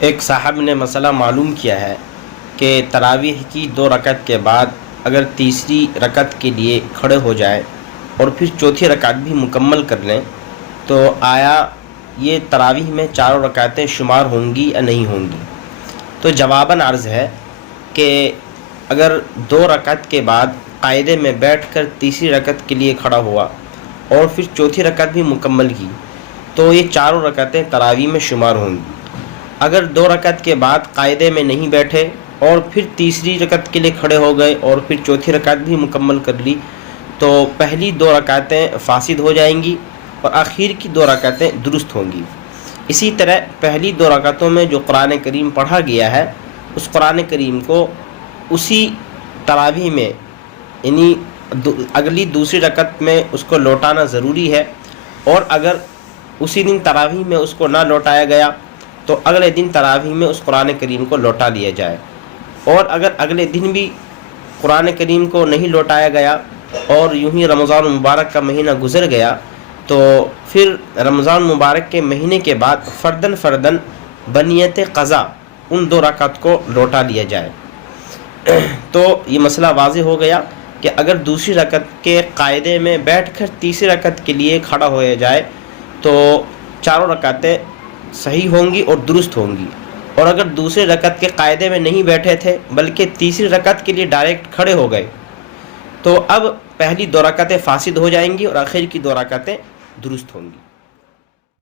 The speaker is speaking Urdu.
ایک صاحب نے مسئلہ معلوم کیا ہے کہ تراویح کی 2 رکعت کے بعد اگر تیسری رکعت کے لیے کھڑے ہو جائیں اور پھر چوتھی رکعت بھی مکمل کر لیں تو آیا یہ تراویح میں چاروں رکعتیں شمار ہوں گی یا نہیں ہوں گی؟ تو جواباً عرض ہے کہ اگر 2 رکعت کے بعد قاعدے میں بیٹھ کر تیسری رکعت کے لیے کھڑا ہوا اور پھر چوتھی رکعت بھی مکمل کی تو یہ چاروں رکعتیں تراویح میں شمار ہوں گی۔ اگر 2 رکعت کے بعد قاعدے میں نہیں بیٹھے اور پھر تیسری رکعت کے لیے کھڑے ہو گئے اور پھر چوتھی رکعت بھی مکمل کر لی تو پہلی 2 رکعتیں فاسد ہو جائیں گی اور آخر کی 2 رکعتیں درست ہوں گی۔ اسی طرح پہلی 2 رکعتوں میں جو قرآن کریم پڑھا گیا ہے اس قرآن کریم کو اسی تراویح میں یعنی اگلی دوسری رکعت میں اس کو لوٹانا ضروری ہے، اور اگر اسی دن تراویح میں اس کو نہ لوٹایا گیا تو اگلے دن تراویح میں اس قرآن کریم کو لوٹا لیا جائے، اور اگر اگلے دن بھی قرآن کریم کو نہیں لوٹایا گیا اور یوں ہی رمضان المبارک کا مہینہ گزر گیا تو پھر رمضان مبارک کے مہینے کے بعد فرداً فرداً بنیت قضا ان 2 رکعت کو لوٹا لیا جائے۔ تو یہ مسئلہ واضح ہو گیا کہ اگر دوسری رکعت کے قاعدے میں بیٹھ کر تیسری رکعت کے لیے کھڑا ہو جائے تو چاروں رکعتیں صحیح ہوں گی اور درست ہوں گی، اور اگر دوسرے رکعت کے قاعدے میں نہیں بیٹھے تھے بلکہ تیسری رکعت کے لیے ڈائریکٹ کھڑے ہو گئے تو اب پہلی 2 رکعتیں فاسد ہو جائیں گی اور آخر کی 2 رکعتیں درست ہوں گی۔